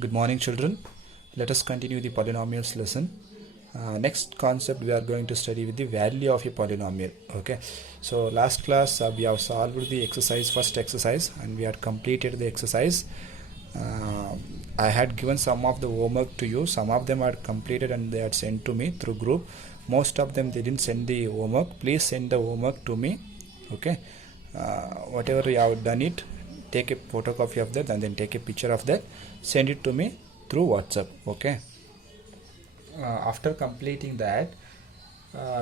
Good morning, children. Let us continue the polynomials lesson. Next concept we are going to study with the value of a polynomial. Okay, so last class we have solved the first exercise, and we had completed the exercise. I had given some of the homework to you. Some of them are completed and they had sent to me through group. Most of them they didn't send the homework. Please send the homework to me. Okay, whatever you have done it, take a photocopy of that and then take a picture of that, send it to me through WhatsApp. Okay, after completing that,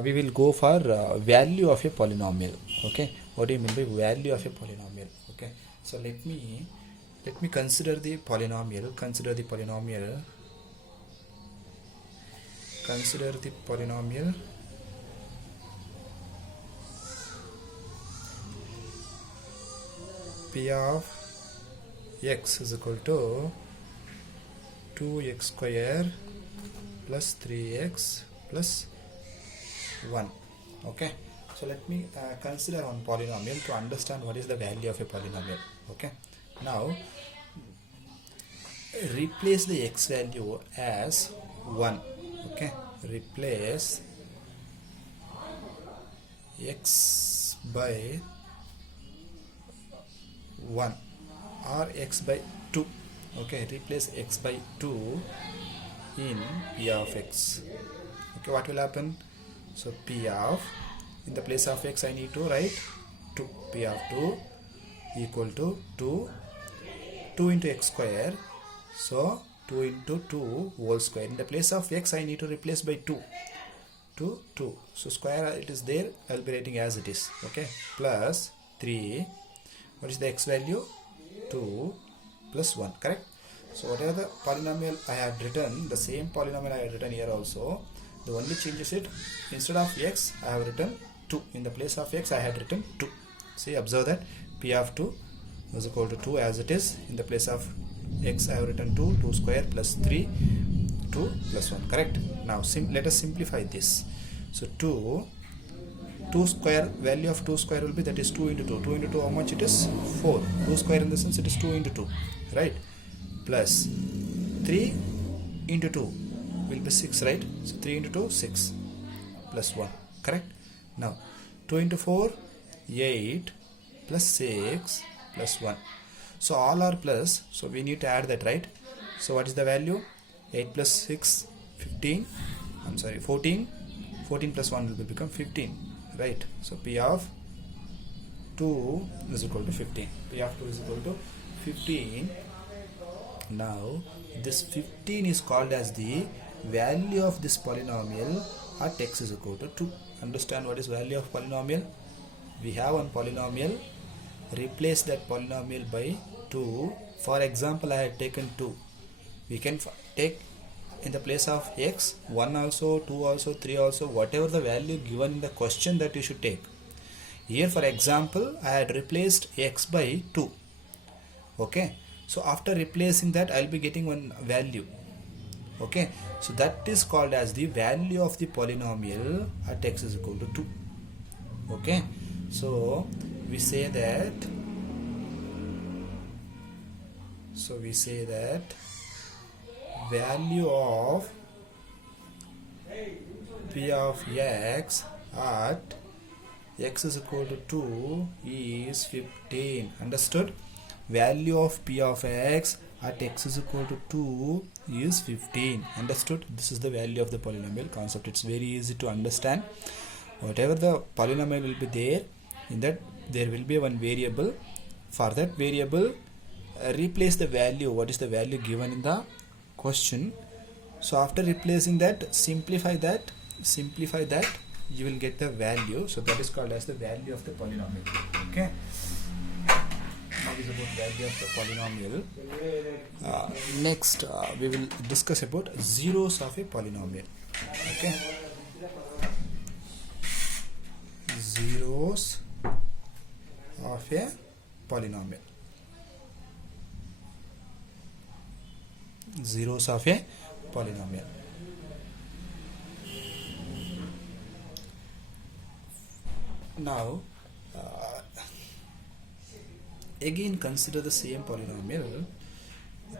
we will go for value of a polynomial. Okay, what do you mean by value of a polynomial? Okay, so let me consider the polynomial. Consider the polynomial p of x is equal to 2x square plus 3x plus 1. Okay, so let me consider one polynomial to understand what is the value of a polynomial. Okay, now replace the x value as 1. Okay, replace x by 1 or x by 2. Okay, replace x by 2 in p of x. Okay, what will happen? So p of, in the place of x I need to write 2. P of 2 equal to 2 into x square. So 2 into 2 whole square. In the place of x I need to replace by 2. 2. So square it is there, I will be writing as it is. Okay, plus 3. What is the x value? 2 plus 1, correct? So whatever the polynomial I had written, the same polynomial I had written here also. The only change is it, instead of x I have written 2. In the place of x I had written 2. See, observe that p of 2 is equal to 2 as it is. In the place of x I have written 2 square plus 3, 2 plus 1, correct? Now let us simplify this. So 2 square, value of 2 square will be, that is 2 into 2. 2 into 2, how much it is? 4. 2 square in the sense it is 2 into 2, right? Plus 3 into 2 will be 6, right? So 3 into 2, 6 plus 1, correct? Now 2 into 4, 8 plus 6 plus 1. So all are plus, so we need to add that, right? So what is the value? 8 plus 6, 15. I'm sorry, 14. 14 plus 1 will become 15, right? So p of 2 is equal to 15. P of 2 is equal to 15. Now this 15 is called as the value of this polynomial at x is equal to 2. Understand what is value of polynomial? We have one polynomial, replace that polynomial by 2. For example, I had taken 2. We can take in the place of x 1 also, 2 also, 3 also, whatever the value given in the question that you should take. Here for example I had replaced x by 2. Okay, so after replacing that I will be getting one value. Okay, so that is called as the value of the polynomial at x is equal to 2. Okay, so we say that value of p of x at x is equal to 2 is 15. Understood? Value of p of x at x is equal to 2 is 15. Understood? This is the value of the polynomial concept. It's very easy to understand. Whatever the polynomial will be there, in that there will be one variable. For that variable, replace the value. What is the value given in the question? So after replacing that, simplify that, you will get the value. So that is called as the value of the polynomial. Okay, that is about value of the polynomial. Next we will discuss about zeros of a polynomial. Okay, zeros of a polynomial. Zeros of a polynomial. Now again consider the same polynomial.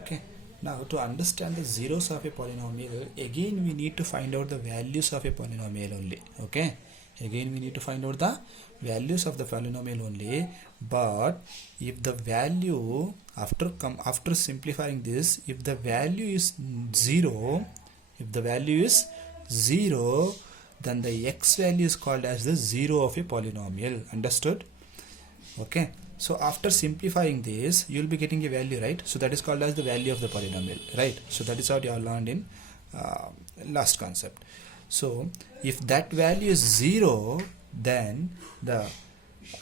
Okay, Now to understand the zeros of a polynomial, again we need to find out the values of a polynomial only. Okay, again we need to find out the values of the polynomial only. But if the value after simplifying this, if the value is 0, then the x value is called as the 0 of a polynomial. Understood? Okay, so after simplifying this, you will be getting a value, right? So that is called as the value of the polynomial, right? So that is what you have learned in last concept. So if that value is 0, then the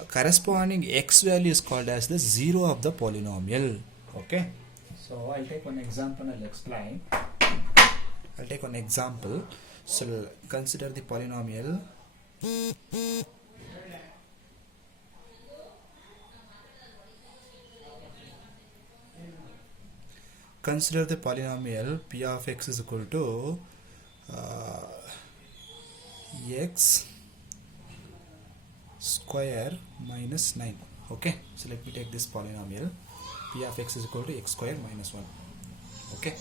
corresponding x value is called as the 0 of the polynomial. Okay, so I'll take one example and I'll explain. I'll take one example. So consider the polynomial p of x is equal to x square minus 9. Okay, so let me take this polynomial. P of x is equal to x square minus 1. Okay,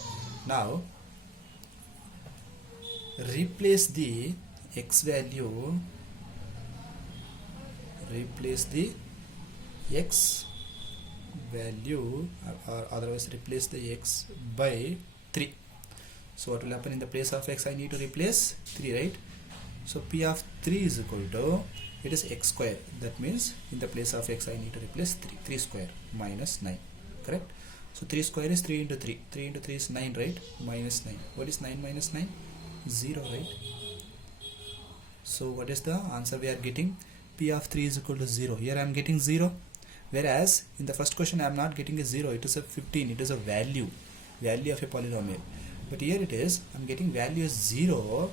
now replace the x value, or otherwise replace the x by 3. So what will happen? In the place of x I need to replace 3, right? So p of 3 is equal to, it is x square, that means in the place of x I need to replace 3 square minus 9, correct? So 3 square is 3 into 3 into 3 is 9, right? Minus 9. What is 9 minus 9? 0, right? So what is the answer we are getting? P of 3 is equal to 0. Here I am getting 0, whereas in the first question I am not getting a 0, it is a 15, it is a value of a polynomial. But here it is, I am getting value as 0,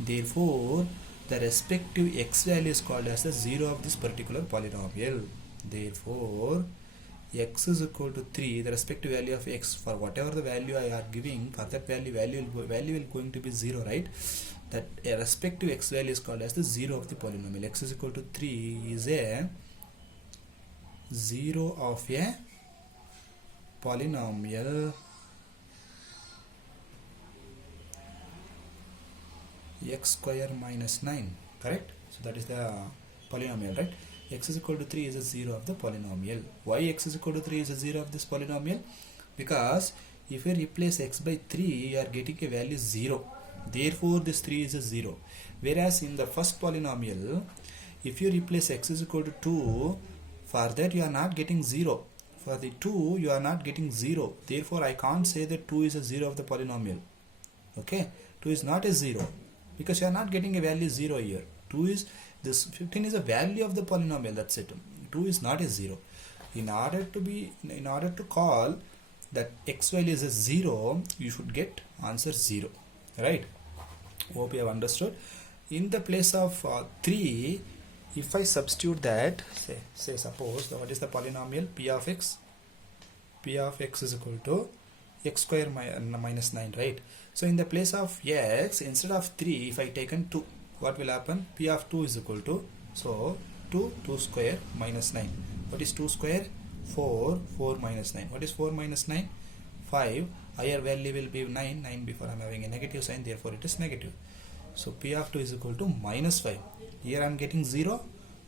therefore the respective x value is called as the 0 of this particular polynomial. Therefore x is equal to 3, the respective value of x, for whatever the value I are giving, for that value will going to be 0, right? That a respective x value is called as the 0 of the polynomial. X is equal to 3 is a 0 of a polynomial x square minus 9, correct? So that is the polynomial, right? X is equal to 3 is a 0 of the polynomial. Why x is equal to 3 is a 0 of this polynomial? Because if you replace x by 3, you are getting a value 0. Therefore this 3 is a 0. Whereas in the first polynomial, if you replace x is equal to 2, for that you are not getting 0. For the 2 you are not getting 0. Therefore I can't say that 2 is a 0 of the polynomial. Okay, 2 is not a 0, because you are not getting a value 0 here. 2 is, this 15 is a value of the polynomial, that's it. 2 is not a 0. In order to call that x value is a 0, you should get answer 0, right? Hope you have understood. In the place of 3, if I substitute that, say suppose what is the polynomial? P of x is equal to x square minus 9, right? So in the place of x, instead of 3, if I taken 2, what will happen? P of 2 is equal to, so 2 square minus 9. What is 2 square? 4 minus 9. What is 4 minus 9? 5. Higher value will be 9 before I am having a negative sign, therefore it is negative. So P of 2 is equal to minus 5. Here I am getting 0?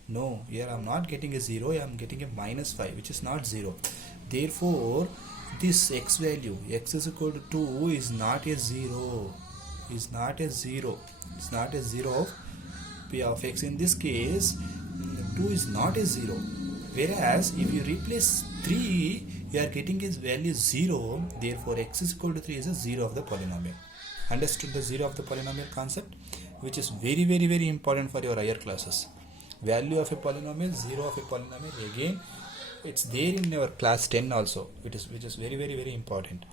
No, here I am not getting a 0, I am getting a minus 5, which is not 0. Therefore this x value, x is equal to 2, is not a 0. It's not a 0 of P of x. In this case 2 is not a 0, whereas if you replace 3, you are getting its value 0. Therefore x is equal to 3 is a 0 of the polynomial. Understood the 0 of the polynomial concept, which is very, very, very important for your higher classes. Value of a polynomial, 0 of a polynomial, again it's there in your class 10 also, which is very, very, very important.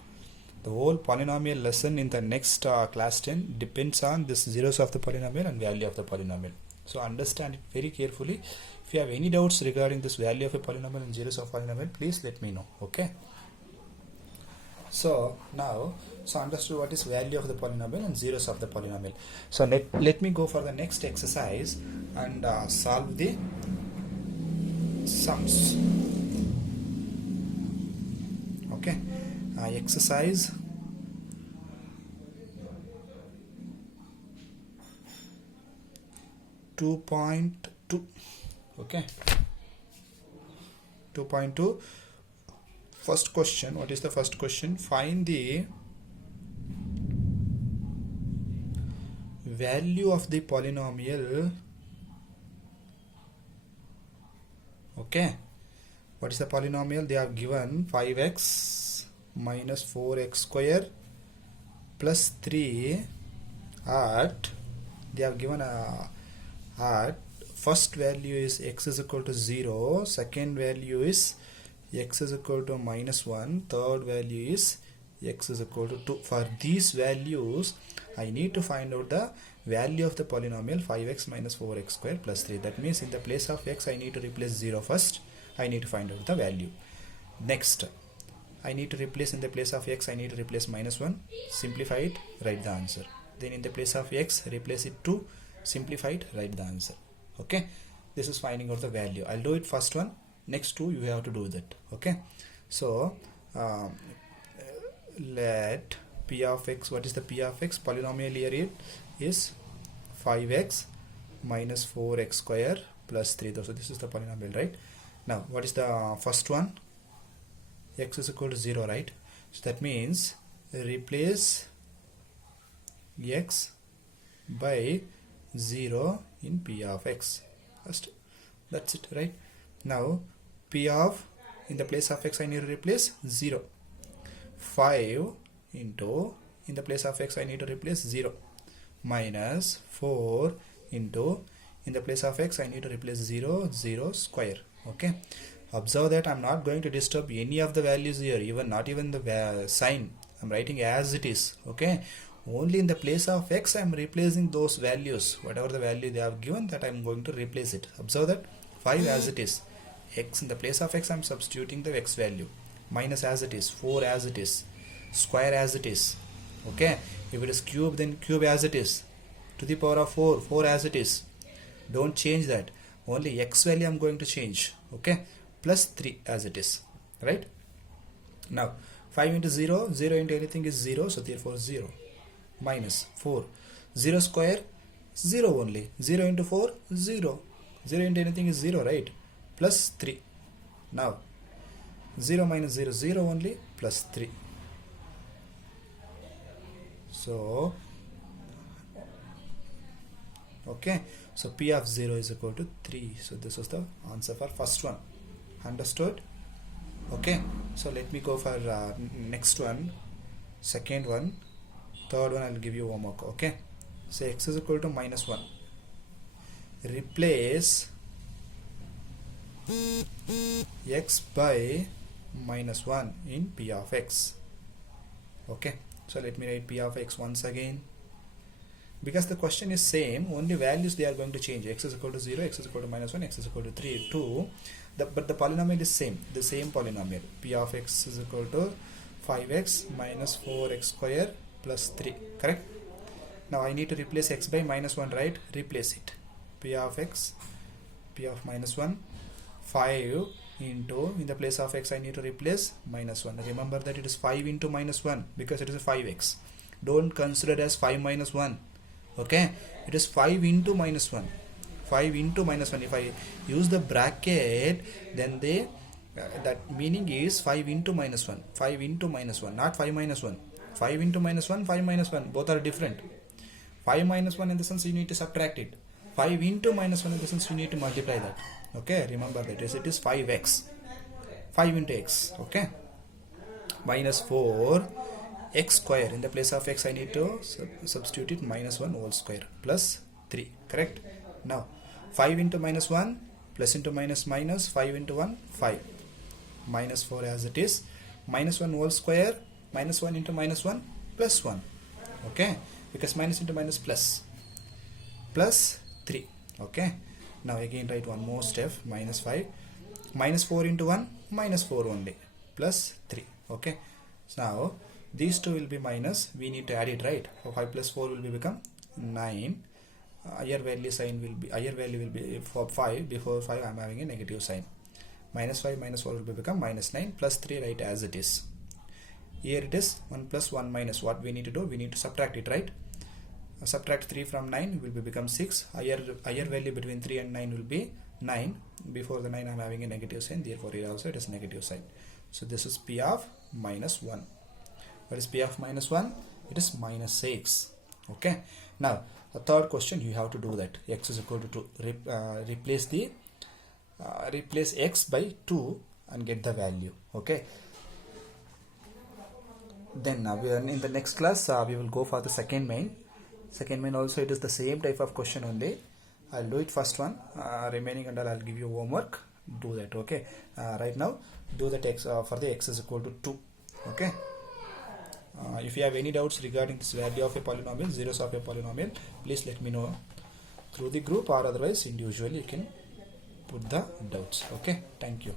The whole polynomial lesson in the next class 10 depends on this zeros of the polynomial and value of the polynomial. So understand it very carefully. If you have any doubts regarding this value of a polynomial and zeros of polynomial, please let me know. Okay. So now, understood what is value of the polynomial and zeros of the polynomial. So let me go for the next exercise and solve the sums. Okay. Exercise 2.2. Okay, 2.2. First question. What is the first question? Find the value of the polynomial. Okay, what is the polynomial? They are given 5x minus 4x square plus 3 at, they have given at first value is x is equal to 0, second value is x is equal to minus 1, third value is x is equal to 2. For these values I need to find out the value of the polynomial 5x minus 4x square plus 3. That means in the place of x I need to replace 0 first. I need to find out the value. Next, I need to replace, in the place of x I need to replace minus 1, simplify it, write the answer. Then in the place of x replace it 2, simplify it, write the answer. Okay, this is finding out the value. I'll do it first one, next two you have to do that. Okay, so let p of x, what is the p of x? Polynomial here is 5x minus 4x square plus 3. So this is the polynomial, right? Now what is the first one? X is equal to 0, right? So that means replace x by 0 in p of x first. That's it, right? Now p of, in the place of x I need to replace 0. 5 into, in the place of x I need to replace 0, minus 4 into, in the place of x I need to replace 0, 0 square. Okay, observe that I'm not going to disturb any of the values here, even not even the sign. I'm writing as it is. Okay, only in the place of x I'm replacing those values, whatever the value they have given, that I'm going to replace it. Observe that 5 as it is, x in the place of x I'm substituting the x value, minus as it is, 4 as it is, square as it is. Okay, if it is cube then cube as it is, to the power of 4, 4 as it is. Don't change that, only x value I'm going to change. Okay, plus 3 as it is, right? Now 5 into 0, 0 into anything is 0, so therefore 0, minus 4, 0 square 0 only, 0 into 4 0, 0 into anything is 0, right? Plus 3. Now 0 minus 0, 0 only, plus 3. So okay, so p of 0 is equal to 3. So this was the answer for first one. Understood? Okay, so let me go for next one, second one, third one. I'll give you homework. Okay, so x is equal to minus 1. Replace x by minus 1 in p of x. Okay, so let me write p of x once again, because the question is same, only values they are going to change. X is equal to 0, x is equal to minus 1, x is equal to 3, 2. But the polynomial is same, the same polynomial. P of x is equal to 5x minus 4x square plus 3, correct? Now I need to replace x by minus 1, right? Replace it. P of x, p of minus 1, 5 into, in the place of x I need to replace minus 1. Remember that it is 5 into minus 1 because it is a 5x. Don't consider it as 5 minus 1. Okay, it is 5 into minus 1. 5 into minus 1. If I use the bracket, then they that meaning is 5 into minus 1. 5 into minus 1, not 5 minus 1. 5 into minus 1, 5 minus 1, both are different. 5 minus 1 in the sense you need to subtract it. 5 into minus 1 in the sense you need to multiply that. Okay, remember that it is 5x. 5 into x. Okay, minus 4 x square, in the place of x I need to substitute it minus 1 whole square plus 3, correct? Now 5 into minus 1 plus into minus minus, 5 into 1 5, minus 4 as it is, minus 1 whole square, minus 1 into minus 1 plus 1. Okay, because minus into minus plus 3. Okay, now again write one more step, minus 5, minus 4 into 1 minus 4 only, plus 3. Okay, so now these two will be minus, we need to add it, right? So 5 plus 4 will be become 9. Higher value sign will be, higher value will be for 5, before 5 I am having a negative sign. Minus 5 minus 4 will be become minus 9 plus 3, right, as it is. Here it is 1 plus 1 minus, what we need to do, we need to subtract it, right? subtract 3 from 9 will become 6. Higher value between 3 and 9 will be 9. Before the 9 I am having a negative sign, therefore here also it is negative sign. So this is p of minus 1. What is p of minus 1? It is minus 6. Okay. Now the third question, you have to do that. X is equal to 2. Replace x by 2 and get the value. Okay. Then in the next class we will go for the second main. Second main also it is the same type of question only. I'll do it first one. Remaining and I'll give you homework. Do that. Okay. Right now do that x for the x is equal to 2. Okay. If you have any doubts regarding this value of a polynomial, zeros of a polynomial, please let me know through the group, or otherwise individually you can put the doubts. Okay. Thank you.